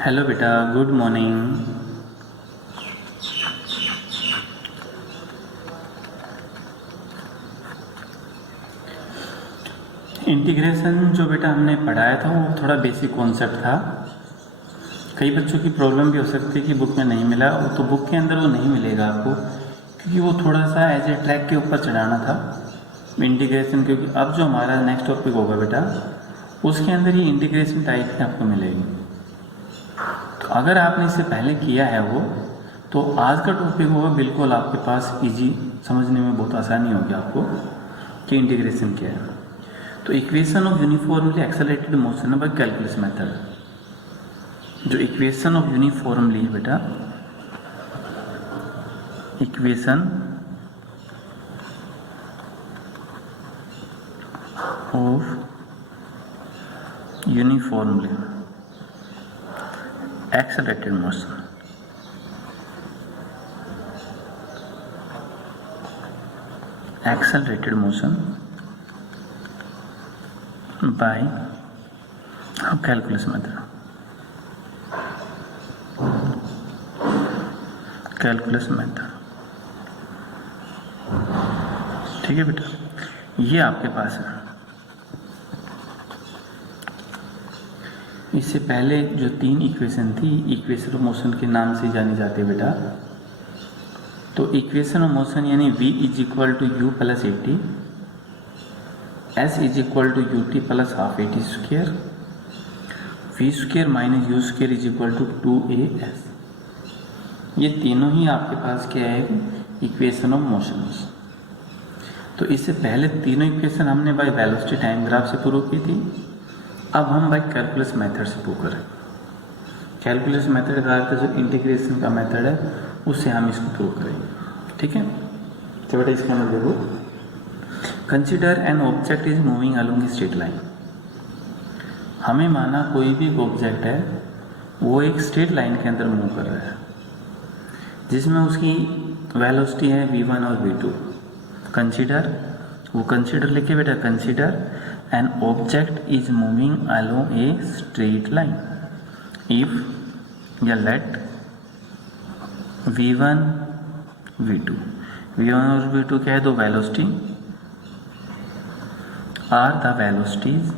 Hello बेटा, good morning. Integration जो बेटा हमने पढ़ाया था वो थोड़ा बेसिक कॉन्सेप्ट था। कई बच्चों की प्रॉब्लम भी हो सकती है कि बुक में नहीं मिला, वो तो बुक के अंदर वो नहीं मिलेगा आपको, क्योंकि वो थोड़ा सा एज ए ट्रैक के ऊपर चढ़ाना था इंटीग्रेशन। क्योंकि अब जो हमारा नेक्स्ट टॉपिक होगा बेटा, उसके अंदर ये इंटीग्रेशन टाइप की आपको मिलेगी। तो अगर आपने इससे पहले किया है वो, तो आज का टॉपिक होगा बिल्कुल आपके पास इजी, समझने में बहुत आसानी होगी आपको कि इंटीग्रेशन क्या है। तो equation of uniformly accelerated motion by calculus method. जो इक्वेशन ऑफ यूनिफॉर्मली है बेटा, equation of uniformly accelerated motion by calculus method। ठीक है बेटा, ये आपके पास है। इससे पहले जो 3 इक्वेशन थी, इक्वेशन ऑफ मोशन के नाम से जानी जाती है बेटा। तो इक्वेशन ऑफ मोशन यानी v is equal to u plus a t, s is equal to u t plus half a t square, v square minus u square is equal to 2as। ये तीनों ही आपके पास क्या है, equation of motion. तो इससे पहले तीनों इक्वेशन हमने बाय वेलोसिटी टाइम ग्राफ से प्रूव की थी। अब हम बाय कैलकुलस मेथड से प्रूव करें। कैलकुलस मेथड का अर्थ जो इंटीग्रेशन का मेथड है, उससे हम इसको प्रूव करेंगे। ठीक है, तो बेटा इसके अंदर देखो, consider an object is moving along straight line. हमें माना कोई भी ऑब्जेक्ट है वो एक स्ट्रेट लाइन के अंदर मूव कर रहा है, जिसमें उसकी वेलोसिटी है v1 और v2। कंसिडर, वो कंसिडर लिखे बेटा, consider an object is moving along a straight line if या लेट v1 v2, v1 और v2 क्या है, दो वेलोसिटी आर द वेलोसिटीज,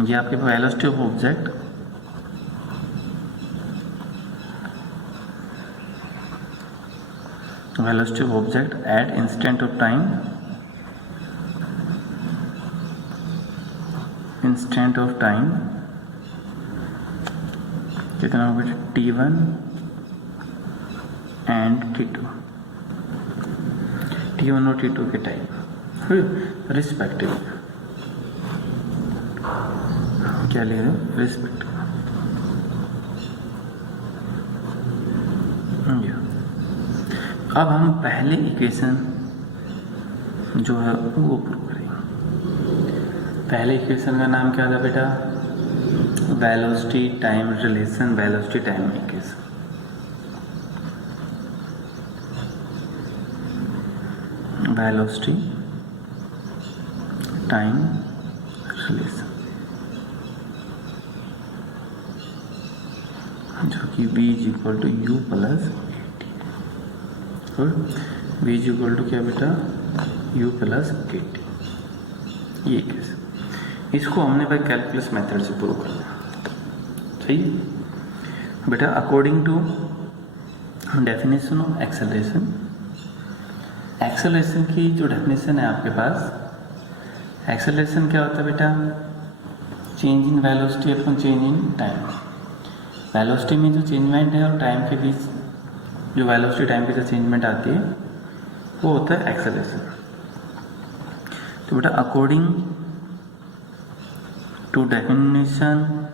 ये आपके पास velocity of object at instant of time, कितना होगा, t1 एंड t2, t1 और t2 के टाइम रिस्पेक्टिव, क्या ले रहे हो, रिस्पेक्टिव। अब हम पहले इक्वेशन जो है वो प्रूव करेंगे। पहले इक्वेशन का नाम क्या था बेटा, velocity time relation, velocity time equation. Velocity time relation, जो कि v is equal to u plus v is equal to क्या बेटा, u प्लस ए टी। ये केस, इसको हमने बाय कैलकुलस मेथड से प्रूव करना। सही बेटा, according to definition of acceleration, acceleration की जो डेफिनेशन है आपके पास, एक्सेलरेशन क्या होता है बेटा, change in velocity upon change in time. Velocity में जो चेंजमेंट है और टाइम के बीच जो वेलोसिटी टाइम के साथ चेंजमेंट आती है, वो होता है एक्सेलरेशन। तो बेटा, according to definition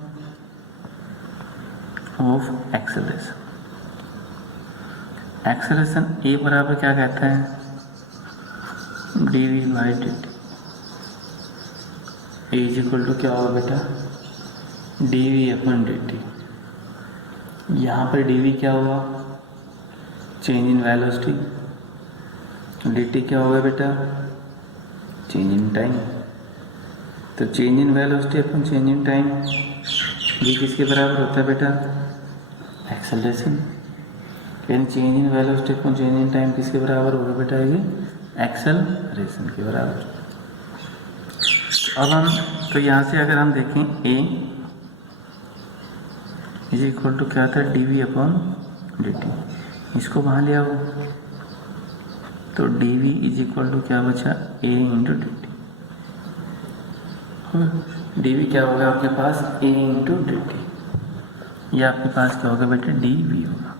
of acceleration, acceleration A बराबर क्या कहता है, dv by dt। A is equal to क्या होगा बेटा, dv अपन dt। यहाँ पर dv क्या होगा, चेंज इन वेलोसिटी, dt क्या होगा बेटा, चेंज इन टाइम। तो change in velocity upon change in time, ये किसके बराबर होता है बेटा? एक्सेलरेशन। यानी change in velocity upon change in time किसके बराबर होगा बेटा? ये एक्सेलरेशन के बराबर। अब हम तो यहाँ से अगर हम देखें a इज इक्वल टू क्या था? D v upon d t. इसको वहाँ ले आओ तो d v is equal to क्या बचा? a into d t. D v क्या होगा आपके पास? a into d t. या आपके पास क्या होगा बेटा? डी वी होगा।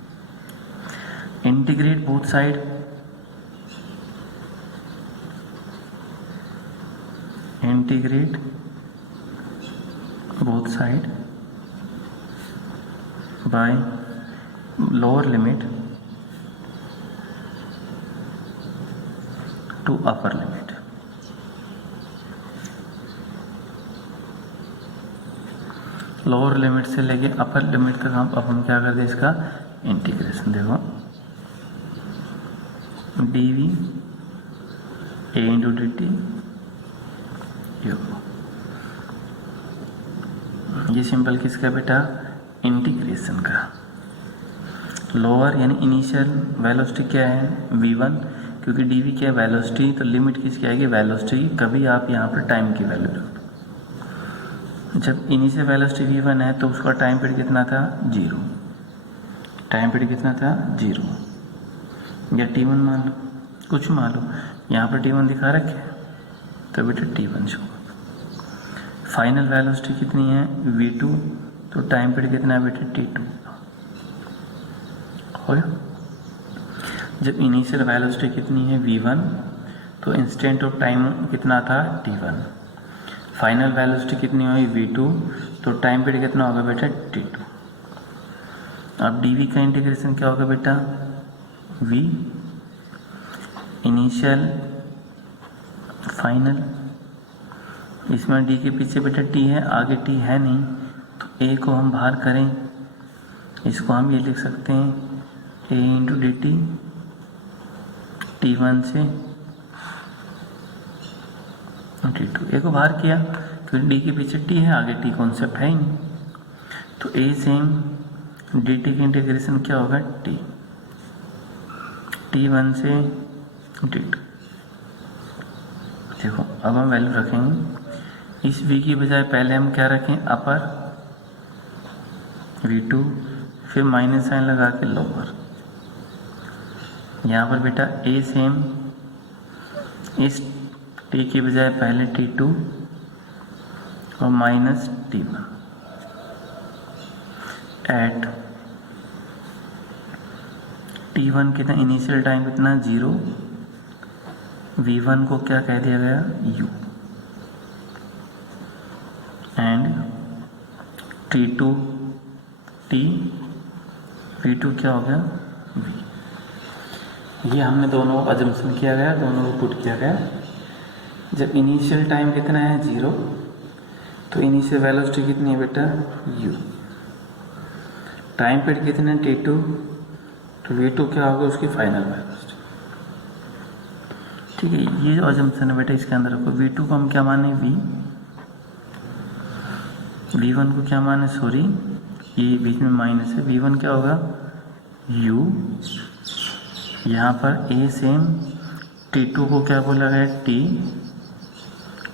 Integrate both side, integrate both side by lower limit to upper limit. Lower limit से लेके अपर लिमिट तक हम अपन क्या कर दे? इसका इंटीग्रेशन। देखो D V A into d T, ये सिंपल किसका बेटा? इंटीग्रेशन का। लोअर यानी इनिशियल वेलोसिटी क्या है? v1, क्योंकि dv क्या है? वेलोसिटी, तो लिमिट किसकी आएगी? वेलोसिटी। कभी आप यहाँ पर टाइम की वैल्यू रखो। जब इनिशियल वेलोसिटी v1 है तो उसका टाइम पीरियड कितना था? 0। टाइम पीरियड कितना था? 0। या t1 मान लो, कुछ मान लो। यहाँ पर t1 दिखा रखे तो बेटा t1 शो। फाइनल वेलोसिटी कितनी है? v2, तो टाइम पीरियड कितना है बेटा? t2 हो गया। जब इनिशियल वेलोसिटी कितनी है? v1, तो इंस्टेंट ऑफ टाइम कितना था? t1। फाइनल वेलोसिटी कितनी हुई? v2, तो टाइम पीरियड कितना होगा बेटा? t2। अब dv का इंटीग्रेशन क्या होगा बेटा? v इनिशियल फाइनल, इसमें d के पीछे बेटा t है, आगे t है नहीं, तो a को हम बाहर करें, इसको हम ये लिख सकते हैं a into d T, t1 से t2। a को बाहर किया क्योंकि d के पीछे t है, आगे t कॉन्सेप्ट है ही नहीं, तो a सेम dt की इंटीग्रेशन क्या होगा? t1 से t2। देखो अब हम वैल्यू रखेंगे, इस v की बजाय पहले हम क्या रखें? अपर v2, फिर माइनस साइन लगा के लोअर। यहाँ पर बेटा a सेम, इस t की बजाय पहले t2 और माइनस t1 एट t1 कितना? इनिशियल टाइम कितना? 0। v1 को क्या कह दिया गया? u। And t2 t, v2 क्या हो गया? v। ये हमने दोनों अजम्पशन किया गया, दोनों को पुट किया गया। जब इनिशियल टाइम कितना है? 0, तो इनिशियल वेलोसिटी कितनी है बेटा? u। टाइम पीरियड कितना है? t2, तो v2 क्या होगा? उसकी फाइनल वेलोसिटी। ठीक है, ये जो अजम्पशन है बेटा इसके अंदर रखो। v2 को हम क्या माने? v। v1 को क्या माने? सॉरी, ये बीच में माइनस है। v1 क्या होगा? u। यहाँ पर a सेम, t2 को क्या बोला गया? t।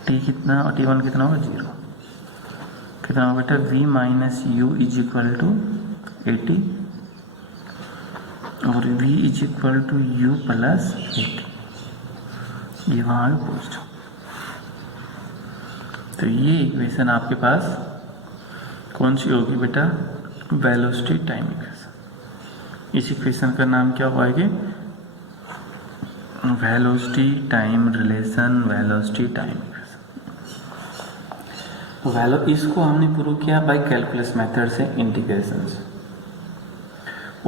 t कितना और t1 कितना होगा? 0। कितना होगा बेटा? v minus u is equal to 80 और v is equal to u plus 80। ये वहाँ पे पोस्ट। तो ये इक्वेशन आपके पास कौन सी होगी बेटा? Velocity time equation. इस इक्वेशन का नाम क्या होगा? Velocity time relation, velocity time equation. इसको हमने प्रूव किया बाय कैलकुलस मेथड से, इंटीग्रेशन से।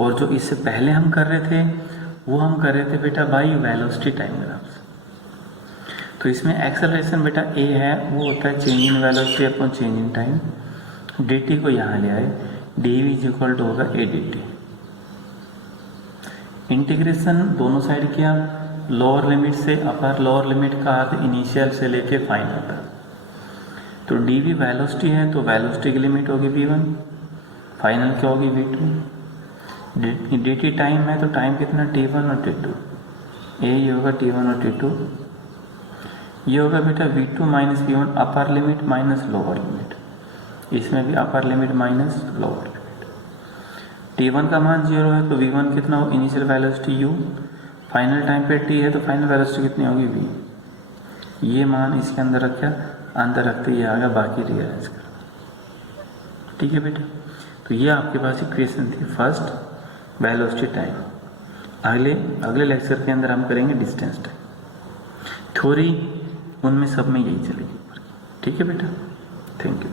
और जो इससे पहले हम कर रहे थे वो हम कर रहे थे बेटा बाय वेलोसिटी टाइम ग्राफ से। तो इसमें एक्सेलरेशन बेटा a है, वो होता है change in velocity upon change in time. dt को यहाँ ले आए, dv इज इक्वल टू होगा a dt। इंटीग्रेशन दोनों साइड किया, लोअर लिमिट से अपर, लोअर लिमिट का अर्थ इनिशियल से लेके फाइनल तक। तो डी वी वेलोसिटी है तो वेलोसिटी की लिमिट होगी v1, फाइनल क्या होगी v2। डी टी टाइम है तो टाइम कितना t1 और t2, यही होगा t1 और t2। ये होगा बेटा v2 minus v1 upper limit minus lower limit, इसमें भी upper limit minus lower limit. t1 का मान 0 है तो v1 कितना हो, initial velocity u, final time पे t है तो फाइनल वेलोसिटी कितनी होगी v। ये मान इसके अंदर रखा, अंदर रखते ये आ गया, बाकी रियलाइज कर। ठीक है बेटा, तो ये आपके पास इक्वेशन थी फर्स्ट वेलोसिटी टाइम। अगले लेक्चर के अंदर हम करेंगे डिस्टेंस टाइम। थ्योरी उनमें सब में यही चलेगी। ठीक है बेटा, थैंक यू।